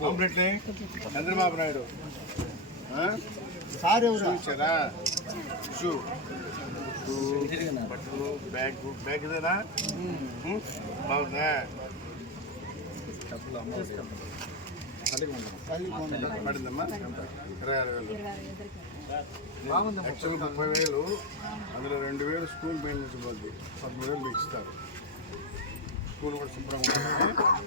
completely Chandrababu Naidu sir ఎవరు ఇచ్చారా shoe shoe బట్టలు బ్యాగ్ బ్యాగ్ ఇదేనా ఉం? బాగుందా పడిందమ్మా ఇరవై ఆరు వేలు యాక్చువల్ ముప్పై వేలు అందులో రెండు వేలు స్కూల్ పెయిన్ పోద్ది పదమూడు వేలు మీకు ఇస్తారు స్కూల్ కూడా శుభ్రంగా ఉంటుంది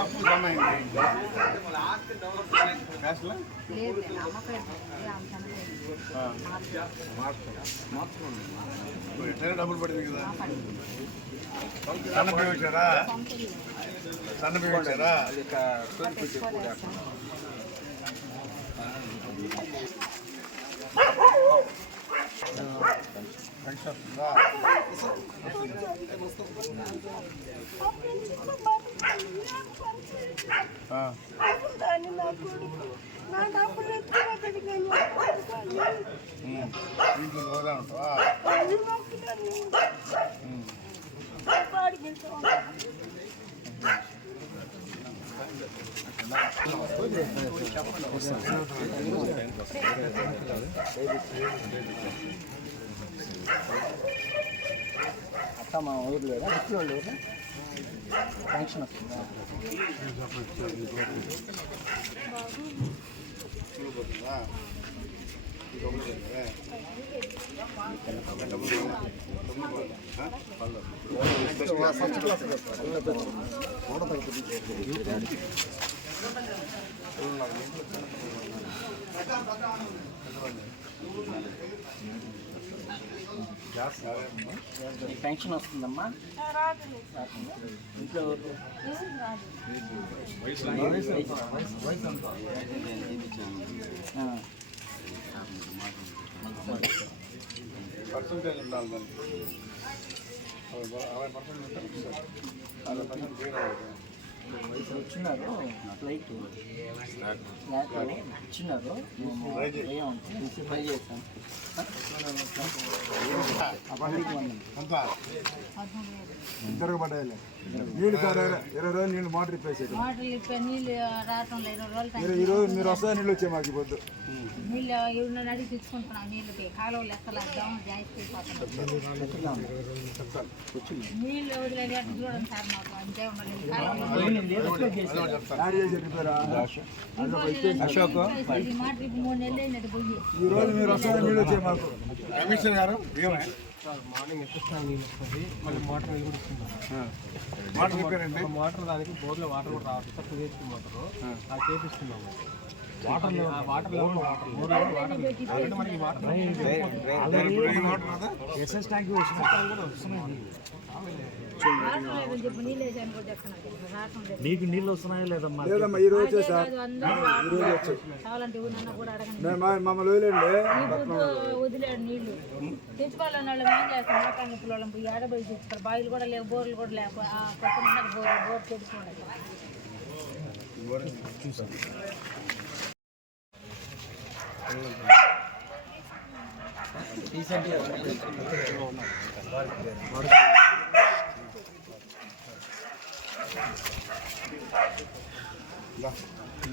అప్పు జమ అయింది క్యాష్లో ఎట్లయినా డబ్బులు పడింది కదా సన్న బియ్యం వచ్చారా సన్న బియ్యం వచ్చారా పెన్షన్ వస్తుందా ఆ. దాన్ని నా కొడుకు నా డబ్బులు అక్కడికి అత్త మా ఊర్లో లేదా వాళ్ళు ఫంక్షన్ వస్తుందా? నీకు పెన్షన్ వస్తుందమ్మా? ఇంట్లో పర్సంటేజ్ ఉండాలి అరవై పర్సెంట్ అరవై పర్సెంట్ ఇచ్చినారు ఫ్లైట్. ఫ్లైట్ ఇచ్చినారు మేము పోయామంటే ట్రై చేస్తాం అంతా. ఇద్దరు పడ్డాయిలే నీళ్ళు ఇరవై రోజులు నీళ్ళు మోటార్ ఇప్పేసేది వాటర్ ఇప్ప నీళ్ళు రావటం లేదు ఇరవై రోజులు మీరు ఈ రోజు మీరు వస్తా నీళ్ళు వచ్చే మాకు పొద్దు? నీళ్ళు ఎవరిని అడిగి తెచ్చుకుంటున్నాం నీళ్ళకి కాలువలు ఎక్కలేద్దాం అయిపోతున్నాం నీళ్ళు వదిలేదు చూడండి సార్ మాకు అంతే ఉండాలి. అశోక్ ఈ రోజు మీరు వస్తా నీళ్ళు వచ్చే మాకు కమిషనర్ గారు మార్నింగ్ ఎక్కిస్తాను నీళ్ళు వస్తుంది మళ్ళీ మోటార్ నీళ్ళు కూడా ఇస్తున్నాం మోటార్ రిపేర్ అండి వాటర్ దానికి బోర్లో వాటర్ కూడా రావట్లేదు సార్ టూ మోటార్ అది చేపిస్తున్నాము వాటర్ వాటర్ వాటర్ వాటర్ మనకి వాటర్ మోటార్ ఎస్ఎస్ ట్యాంక్ కూడా వస్తున్నాయి నీకు నీళ్ళు వస్తున్నాయా లేదమ్మా? లేదమ్మా ఈ రోజు అడగండి. మేము మా- మమ్మల్ని వదిలేండి ఈ వదిలేడు నీళ్ళు తెచ్చుకోవాలన్న వాళ్ళు ఏం చేస్తాం పిల్లలు పోయి ఆడబడి తెచ్చుకోరు బావిలు కూడా లేవు బోర్లు కూడా లేవు. ఆ కొత్త ఉన్నది బోర్ బోర్ తెచ్చుకోండి. రీసెంట్గా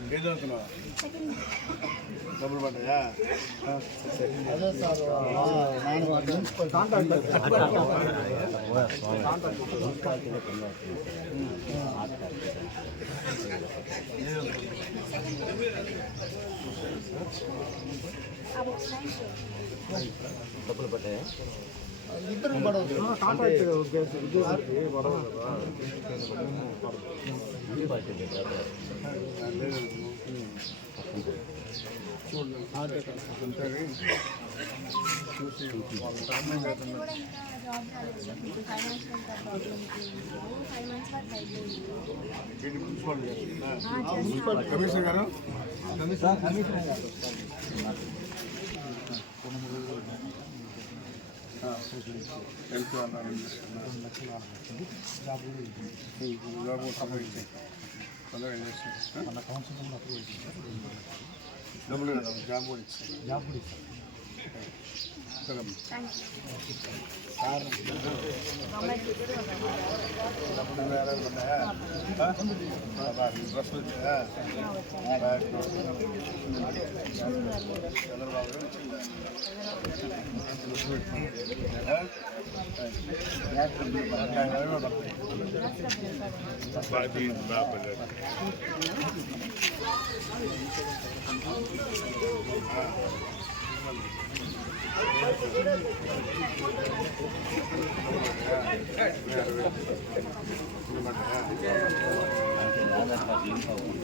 ఏం చదువుతున్నావు డబ్బులు పడ్డాయా? అదే సార్. ఇద్దరు ఏంటి మున్సిపాలిటీ. గారు? కమిషనర్ గారు హెల్త్ అన్నారు జాబ్ సంపాదించాయి తొందరగా చేస్తాం డబ్బులు కదా జాబ్ కూడా ఇచ్చాయి జాబ్ కూడా ఇస్తాం డబ్బులు వేరే ఉన్నాయా డ్రెస్సులు వచ్చాయా చంద్రబాబు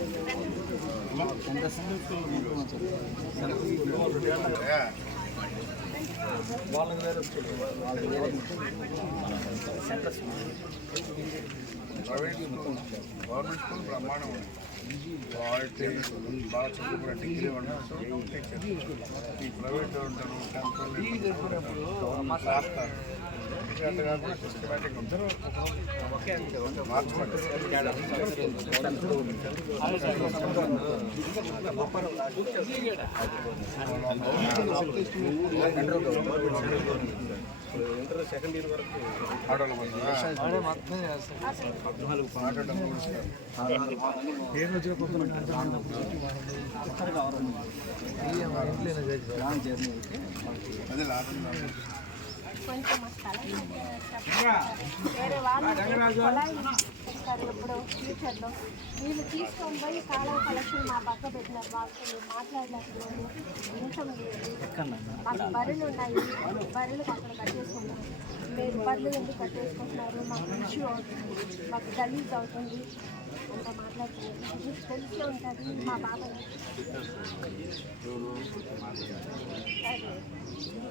గారు వాళ్ళకి వేరే వచ్చేది వాళ్ళకి ప్రైవేట్ స్కూల్ గవర్నమెంట్ స్కూల్ బ్రహ్మాండం ఉంది బాగా చదువుకున్న డిగ్రీ ఉన్నారు ఈ ప్రైవేట్ ఉంటారు టెంపుల్ రాస్తారు అట్లా సెకండ్ ఇయర్ వరకు ఆటోలో పోతారా? ఆటో డబ్బులు అదే లాభం కొంచెం వేరే వాళ్ళు పొలాలు ఇస్తారు ఎప్పుడో ఫ్యూచర్లో. వీళ్ళు తీసుకొని పోయి కాలువ కలెక్షన్ మా పక్క పెట్టినారు వాళ్ళతో మాట్లాడలేకపోయాము ఇంతం లేదు. మాకు బర్రెలు ఉన్నాయి. బర్రెలకు అక్కడ కట్టేసుకున్నాం మీరు బర్రెలు ఎందుకు కట్టేసుకుంటున్నారు? మాకు ఇష్యూ అవుతుంది. మాకు గలీజ్ అవుతుంది. అంత మాట్లాడుతున్నారు. మీకు తెలిసే ఉంటుంది. మా బాబాయ్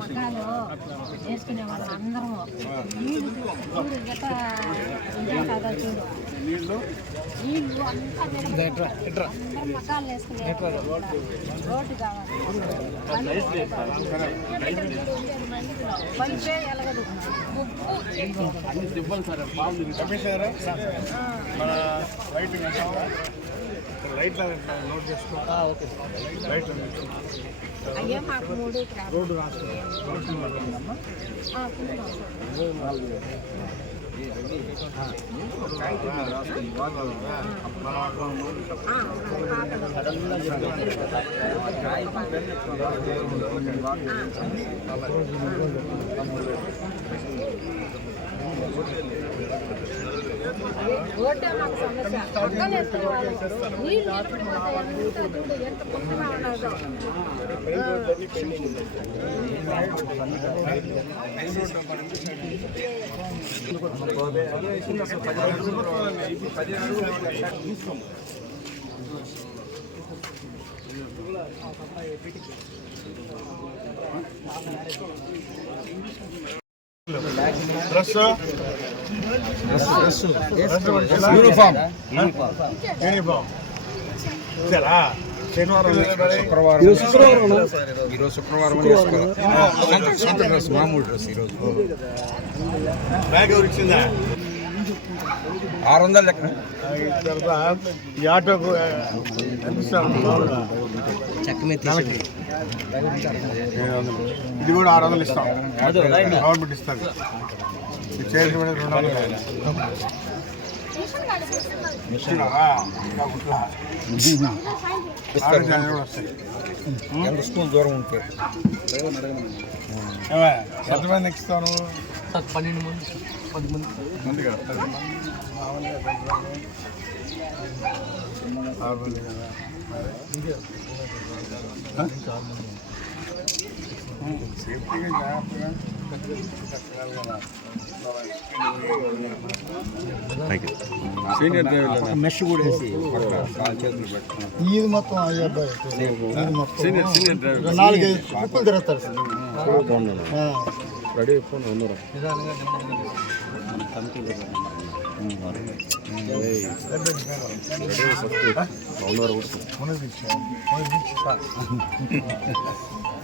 మకాలు వేసుకునే వాళ్ళు అందరం నీళ్ళు చూడు అంతా నిలబడి అందరం మకాలు వేసుకునే రోడ్డు కావాలి ఎలగదు కమిషనరా మన లైట్ లైట్ నోట్ చేసుకో లైట్ అయ్యే మాకు మూడు రోడ్డు రోడ్డే మాకు సమస్య పక్కన వాళ్ళు నీళ్ళు నిలబడిపోతే ఎంత చూడు ఎంత పుట్టగా ఉండదు డ్రెస్ యూనిఫామ్ యూనిఫామ్ ఇచ్చారా శనివారం శుక్రవారం. ఈరోజు శుక్రవారం. సొంత డ్రెస్ మామూలు డ్రెస్ ఈరోజు. బ్యాగ్ ఎవరు ఇచ్చిందా? ఆరు వందల లెక్క. ఈ ఆటోకు ఎంత ఇది కూడా ఆరు వందలు ఇస్తాం. గవర్నమెంట్ ఇస్తుంది. ఇది చేసిన రెండు వందలు. స్కూల్ దూరం ఉంటే? ఎంతమంది ఇస్తాను పన్నెండు మంది. పది మంది. మంది కదా. మెష్ కూడా వేసి కాలు చేతులు పెట్టుకున్నాం ఇది మొత్తం అయ్యే అబ్బాయి ఇది మొత్తం సీనియర్ సీనియర్ డ్రైవర్ నాలుగైదు ట్రిప్పులు తిరుగుతారు సార్ ఆ. రెడీ ఫోన్ ఉన్నారు మునగ ఇచ్చాను మునగ ఇచ్చా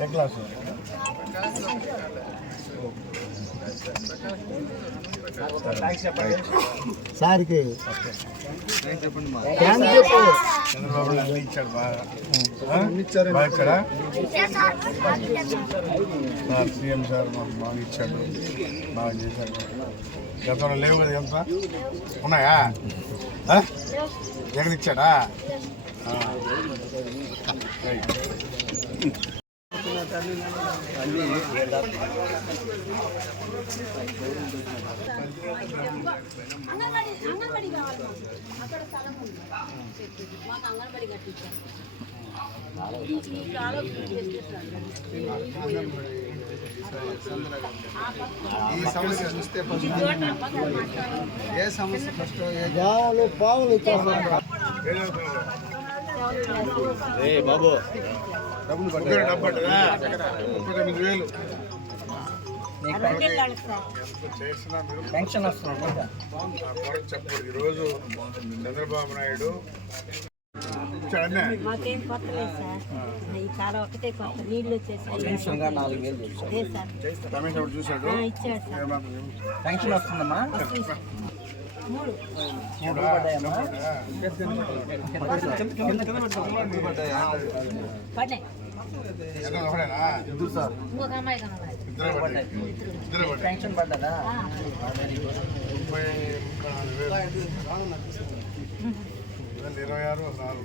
ఏ క్లాసు సార్కి చంద్రబాబు నాయుడు ఇచ్చాడు బాగా ఆ? బాగా ఇచ్చాడా సార్ సీఎం సార్ మాకు బాగా ఇచ్చాడు బాగా చేశాడు గతంలో లేవు కదా ఎంత ఉన్నాయా ఆ? ఎక్కడ ఇచ్చాడా ఆ. రైట్. అంగన్వాడి అంగన్వాడి కావాలి మాకు. అక్కడ స్థలం ఉంది మాకు అంగన్వాడి కట్టించారు ఈ ఆలోచన చేసేసారు ఈ సమస్య చూస్తే ఫస్ట్ ఏ సమస్య ఫస్ట్ పావులు పావులు ఇచ్చేస్తారు డబ్బులు పడ్డా డబ్బు ముప్పై తొమ్మిది వేలు. పెన్షన్ కొరకు చెప్పండి ఈరోజు చంద్రబాబు నాయుడు మాకేం కొత్త లేదు సార్. ఈ కాలం ఒకటే కొత్త. నీళ్ళు వచ్చేసాయి. ఇచ్చాడు సార్. మూడు? పడ్డాయి? ఇంకొక అమ్మాయి. పెన్షన్ పడ్డదా? ఇరవై ఆరు నాలుగు.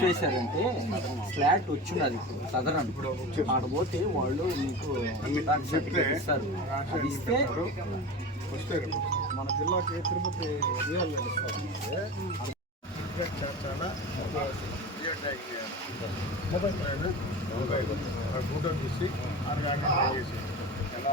చేశారంటే ఫ్లాట్ వచ్చింది ఇప్పుడు సదరన్ ఆడ పోతే వాళ్ళు మీకు ఇస్తారు అది ఇస్తే. మన జిల్లాకి తిరుపతి ఇస్తారు మొబైల్ ఫోటో తీసి ఎలా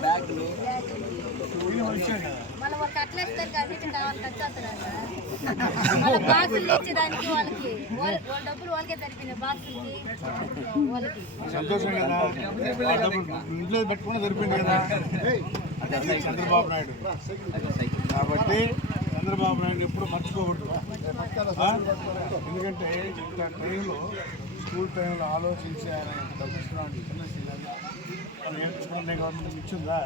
బ్యాగులు ఒక అట్లా ఇస్తారు కావాలి ఖర్చు బాక్సులు ఇచ్చేదానికి వాళ్ళకి వాళ్ళ డబ్బులు వాళ్ళకే సరిపోయినాయి బాక్సులకి వాళ్ళకి సంతోషం కదా. ఇంట్లో పెట్టుకుని సరిపోయింది కదా చంద్రబాబు నాయుడు. కాబట్టి చంద్రబాబు నాయుడు ఎప్పుడు మర్చిపోకూడదు? ఎందుకంటే ఇంత టైంలో స్కూల్ టైంలో ఆలోచించి ఆయన డబ్బు ఇస్తున్నాడు చిన్న చిన్నది మనం గవర్నమెంట్ ఇచ్చిందా?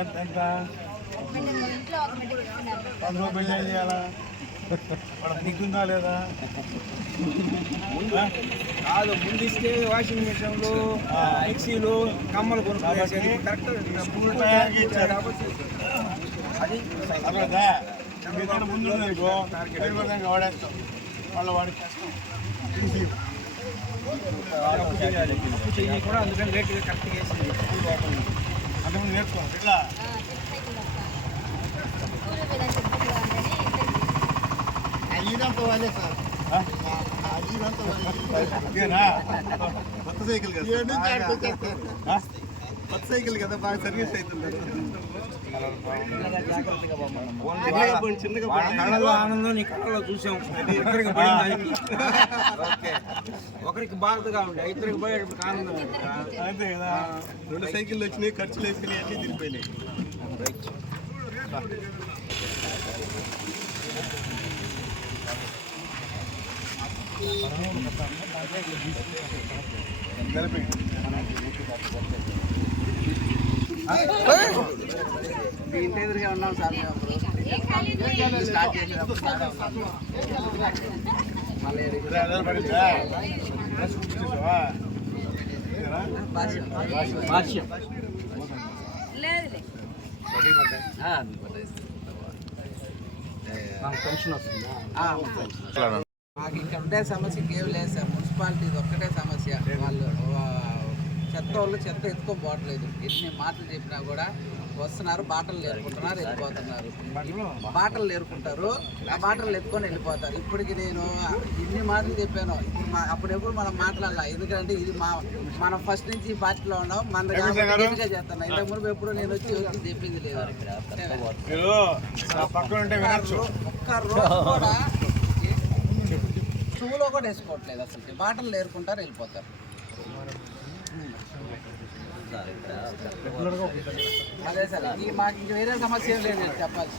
ఎంత ఎంత? వీళ్ళు పది రూపాయలు ఏం చేయాలా? వాళ్ళకి బుద్ధుందా లేదా? కాదు ముందు ఇస్తే వాషింగ్ మిషన్లు మిక్సీలు కమ్మలు కొనుక్కోవాలి కరెక్ట్ స్కూల్ టైంకి ఇచ్చాడు అది ముందు వాడేస్తాం. వాళ్ళ వాడికి కష్టం. అప్పు చెయ్యి కూడా అందుకని రేట్ కరెక్ట్గా వేసింది అంతకుముందు నేర్చుకోవాలి ఇట్లా. సైకిల్ వస్తాను స్కూల్ కొత్త సైకిల్ కదా? కొత్త సైకిల్ కదా బాగా సర్వీస్ అవుతుంది. కళ్ళలో ఆనందం నీ కళ్ళలో చూసాం. ఇద్దరికి పడింది దానికి. ఓకే. ఒకరికి బాధగా ఉండే ఇద్దరికి పోయేటప్పుడు ఆనందం అంతే కదా. రెండు సైకిళ్ళు వచ్చినాయి ఖర్చులు అయిపోయినాయి అన్నీ తిరిగిపోయినాయి మీ ఇంటి ఎదురుగా ఉన్నాం సార్ మేము అప్పుడు స్టార్ట్ చేసేటప్పుడు సార్ మళ్ళీ ఇలా ఎదురు పడిందా డ్రెస్ కుట్టించేసావా? ఇదేనా? భాష్యం లేదులే పెన్షన్ వస్తుందా మాకు ఇక్కడ ఉండే సమస్య ఏం లేదు సార్. మున్సిపాలిటీ ఒక్కటే సమస్య. వాళ్ళు చెత్త వాళ్ళు చెత్త ఎత్తుకొని పోవట్లేదు ఎన్ని మాటలు చెప్పినా కూడా వస్తున్నారు బాటలు ఏరుకుంటున్నారు వెళ్ళిపోతున్నారు. బాటలు ఏరుకుంటారు ఆ బాటలు ఎత్తుకొని వెళ్ళిపోతారు. ఇప్పటికి నేను ఇన్ని మాటలు చెప్పాను. ఇప్పుడు మా అప్పుడెప్పుడు మనం మాట్లాడాల. ఎందుకంటే ఇది మా మనం ఫస్ట్ నుంచి ఈ పార్టీలో ఉన్నాం. మన దగ్గర చేస్తున్నాం. ఇంతకు ముందు ఎప్పుడు నేను వచ్చి వచ్చి చెప్పింది లేదు. మీరు నా పక్కన ఉంటే వినొచ్చు. ఒక్క రోజు కూడా షూలో కూడా వేసుకోవట్లేదు అసలు. బాటలు ఏరుకుంటారు వెళ్ళిపోతారు. అదే సార్ ఈ మాకు ఇంక వేరే సమస్య ఏం లేదు నేను చెప్పాల్సి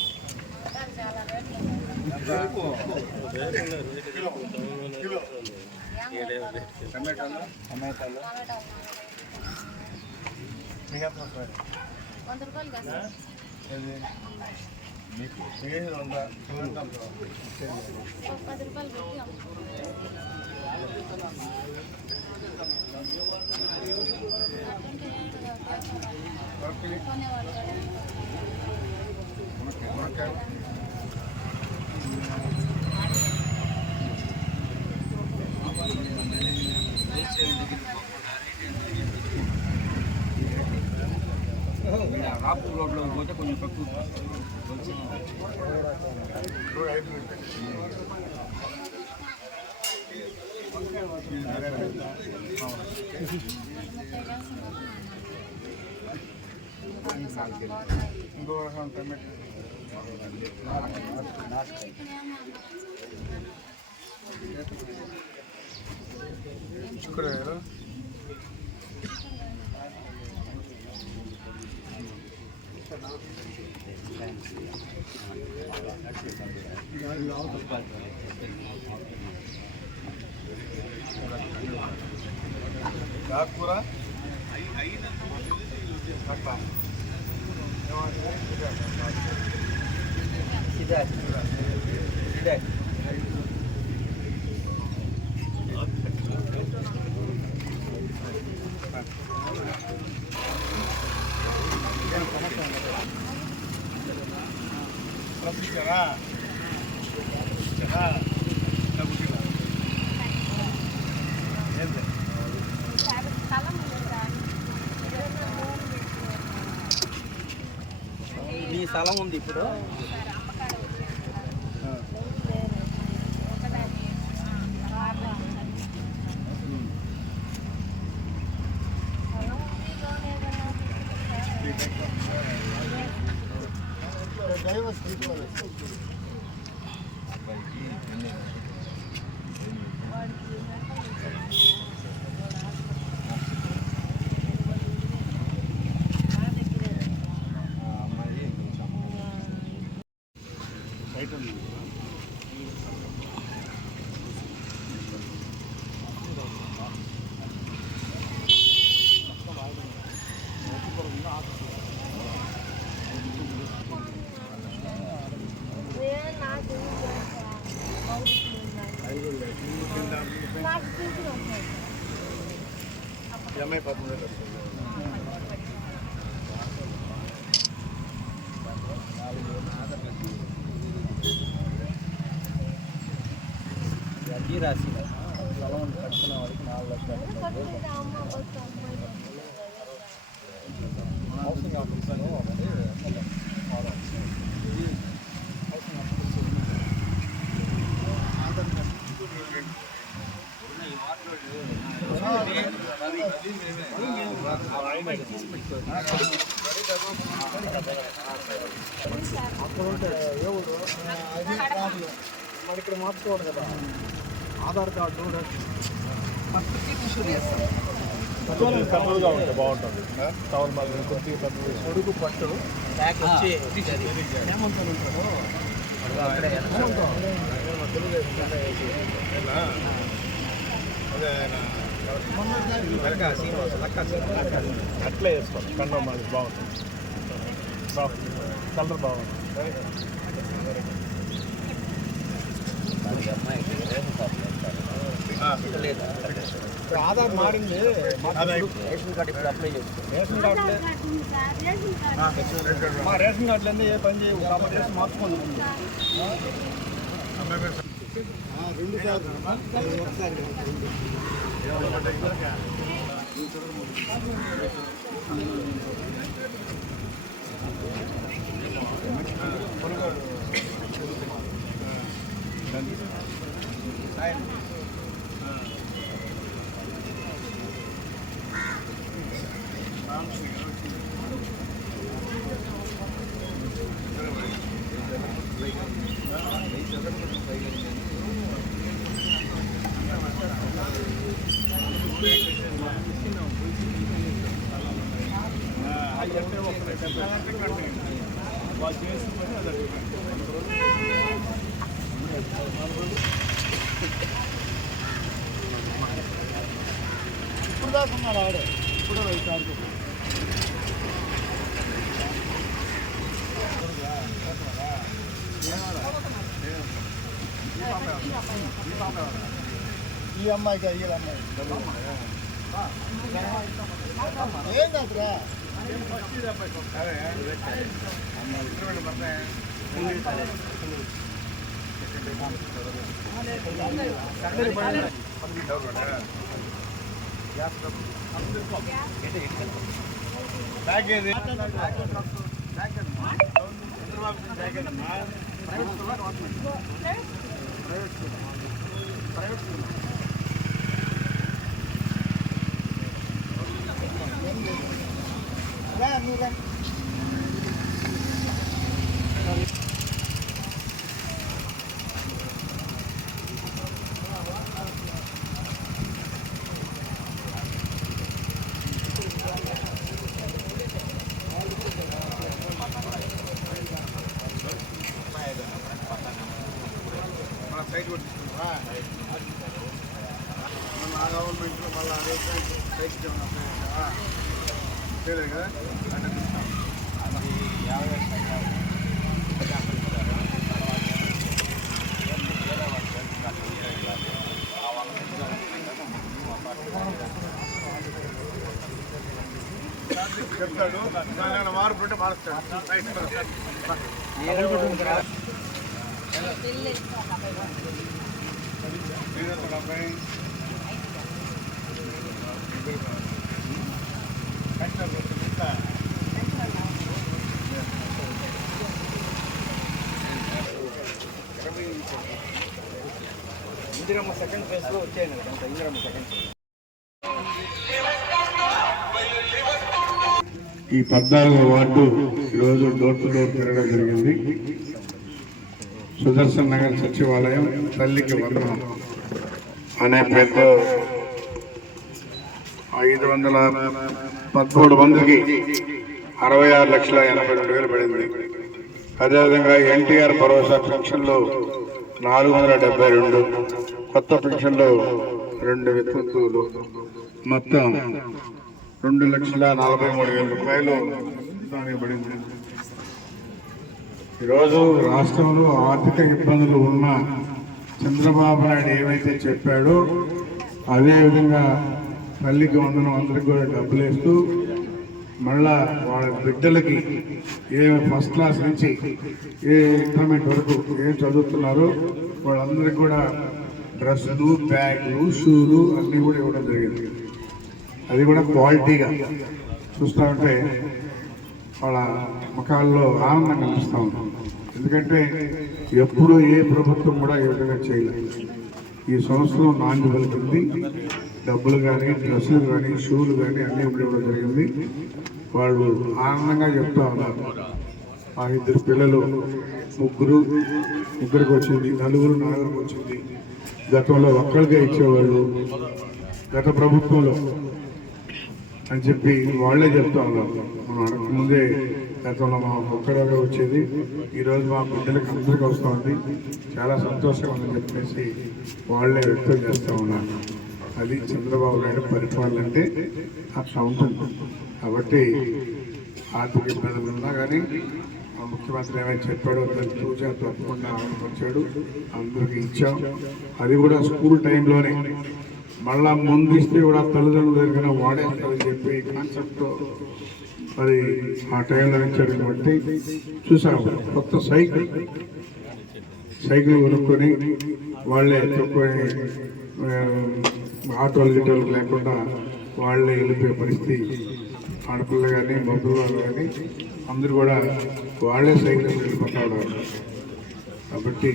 టమాటాలు టమాటాలు మీకు ఎంత వస్తాయి వంద రూపాయలు కాదు ఏది? మీకు చేసేది ఉందా ఒక పది రూపాయలు పెట్టి అమ్ముకుంటాం. కొనేవాళ్ళు కూడా మునక్కాయ రాపూర్ రోడ్లో పోతే కొంచెం తక్కువ ఇప్పుడు ఐదు నిమిషాలు. ఇంకో రకం టమాటో ఆకుకూర అట్లా ఇచ్చారా ఇచ్చారా డబ్బులు ఏంటి స్థలం ఉంది సార్ ఏదైనా లోన్ పెట్టుకోవాలి. మీ స్థలం ఉంది ఇప్పుడు? సార్ అమ్మకాలు వచ్చేసి ఒకదాన్ని తర్వాత స్థలం ఉంది లోన్ ఏదైనా తీసుకుంటే బయట ఉంది ఏ నాకు తెలియదు సార్. భౌతికం ఉండాలి. నాకు చూసి వస్తాయి ఎంఐ పదమూడు వేలు వస్తుంది అర్జీ రాసి స్థలం కట్టుకున్న వాళ్ళకి నాలుగు లక్షలు కట్టుకుంటే అమ్మ వస్తాం హౌసింగ్ ఆఫీసర్ ఒకటి మరి ఇక్కడ మార్చుకోవాలి కదా ఆధార్ కార్డు కర్నూలుగా ఉంటే బాగుంటుంది. టౌన్ మాది కొద్దిగా కర్నూలు పొడుగు పట్టు. అట్లే వేసుకోండి కన్నం మాది బాగుంటుంది. కలర్ బాగుంది ఇప్పుడు ఆధార్ మారింది రేషన్ కార్డు ఇప్పుడు అప్లై చేసుకో రేషన్ కార్డు రేషన్ కార్డు మా రేషన్ కార్డులన్నీ ఏ పని చేయవు కాబట్టి రేషన్ మార్చుకోండి రెండు సార్లు ఉన్నాడు ఆడే ఇప్పుడు రైతు ఈ అమ్మాయికి ఈ అమ్మాయి ఏం కాదురా ప్రైవేట్ ఇటువంటి ప్రైవేట్ స్కూల్ చెప్తాడు. దాని మార్పు ఉంటే మారుస్తాడు ఇందిరమ్మ సెకండ్ ఫేజ్లో వచ్చాయండి అంత ఇందిరమ్మ సెకండ్ ఫేజ్ ఈ పద్నాలుగో వార్డు ఈరోజు డోర్ టు డోర్ తిరగడం జరిగింది. సుదర్శన్ నగర్ సచివాలయం తల్లికి వందనం అనే పేరుతో ఐదు వందల పదమూడు మందికి అరవై ఆరు లక్షల ఎనభై రెండు వేలు పడింది. అదేవిధంగా ఎన్టీఆర్ భరోసా పెన్షన్లు నాలుగు వందల డెబ్బై రెండు కొత్త పెన్షన్లు రెండు విత్తులు మొత్తం రెండు లక్షల నలభై మూడు వేల రూపాయలు దానికి పడింది ఈరోజు రాష్ట్రంలో ఆర్థిక ఇబ్బందులు ఉన్న చంద్రబాబు నాయుడు ఏమైతే చెప్పాడో అదేవిధంగా తల్లికి వందనం అందరికి కూడా డబ్బులు వేస్తూ మళ్ళా వాళ్ళ బిడ్డలకి ఏ ఫస్ట్ క్లాస్ నుంచి ఏ ఇంటర్మీడియట్ వరకు ఏం చదువుతున్నారో వాళ్ళందరికీ కూడా డ్రెస్సులు బ్యాగులు షూలు అన్నీ కూడా ఇవ్వడం జరిగింది. అది కూడా క్వాలిటీగా చూస్తూ ఉంటే వాళ్ళ ముఖాల్లో ఆనందం కనిపిస్తూ ఉంటుంది. ఎందుకంటే ఎప్పుడు ఏ ప్రభుత్వం కూడా ఈ విధంగా చేయలేదు. ఈ సంవత్సరం నాంది వెళ్తుంది డబ్బులు కానీ డ్రెస్సులు కానీ షూలు కానీ అన్నీ ఇవ్వడం జరిగింది. వాళ్ళు ఆనందంగా చెప్తా ఉన్నారు. ఆ ఇద్దరు పిల్లలు ముగ్గురు ముగ్గురికి వచ్చింది నలుగురు నాలుగురికి వచ్చింది. గతంలో ఒక్కరికే ఇచ్చేవాళ్ళు. గత ప్రభుత్వంలో అని చెప్పి వాళ్ళే చెప్తా ఉన్నారు. మనం అడగక ముందే గతంలో మా ఒక్కడే వచ్చేది. ఈరోజు మా బిడ్డలకి అందరికీ వస్తూ ఉంది. చాలా సంతోషం అని చెప్పేసి వాళ్ళే వ్యక్తం చేస్తూ ఉన్నారు. అది చంద్రబాబు నాయుడు పరిపాలన అంటే అట్లా ఉంటుంది కాబట్టి ఆర్థిక ఇబ్బందులు ఉన్నా కానీ ఆ ముఖ్యమంత్రి ఏమైనా చెప్పాడో దాన్ని చూసా తప్పకుండా ఆమెకు వచ్చాడు. అందరికీ ఇచ్చాం. అది కూడా స్కూల్ టైంలోనే. మళ్ళా ముందు ఇస్తే కూడా తల్లిదండ్రుల దగ్గర వాడేస్తారని చెప్పి కాన్సెప్ట్ మరి ఆ టైంలో ఇచ్చారు కాబట్టి చూసాము. కొత్త సైకిల్. సైకిల్ కొనుక్కొని వాళ్ళే ఎత్తుకొని ఆటోలు గిటోలు లేకుండా వాళ్ళే వెళ్ళిపోయే పరిస్థితి. ఆడపిల్ల కానీ మగపిల్లలు కానీ అందరూ కూడా వాళ్ళే సైకిల్ వెళ్ళిపోతాడు కాబట్టి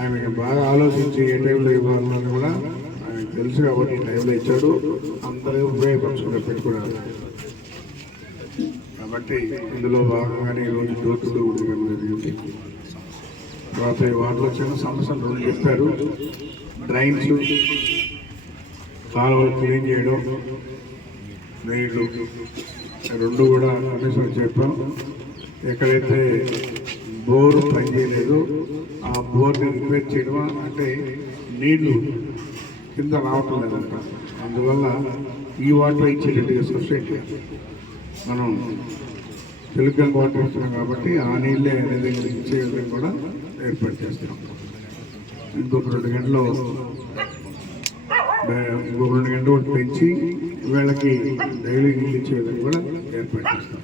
ఆయన బాగా ఆలోచించి ఏ టైంలో ఇవ్వాలని కూడా ఆయనకు తెలుసు కాబట్టి టైంలో ఇచ్చాడు. అందరూ ఉపయోగపరచుకుని పెట్టుకున్నారు. కాబట్టి ఇందులో భాగంగానే ఈరోజు డోర్ టు డోర్ జరిగింది. తర్వాత వాటిలో చిన్న సమస్యలు రోజు చెప్పారు. డ్రైన్స్ కాలువలు క్లీన్ చేయడం నీళ్ళు రెండు కూడా కమిషన్ చెప్పాం. ఎక్కడైతే బోర్ పనిచేయలేదు ఆ బోర్ని రిపేర్ చేయడం అంటే నీళ్ళు కింద రావటం లేదంట. అందువల్ల ఈ వాటర్ ఇచ్చేటట్టుగా సొసైటీ మనం తెలుగు వాటర్ ఇస్తున్నాం కాబట్టి ఆ నీళ్ళే అనేది ఇచ్చే విధంగా కూడా ఏర్పాటు చేస్తాం ఇంకొక రెండు గంటలు ఇంకొక రెండు గంటలు పెంచి వీళ్ళకి డైలీ నీళ్ళు ఇచ్చే విధంగా కూడా ఏర్పాటు చేస్తాం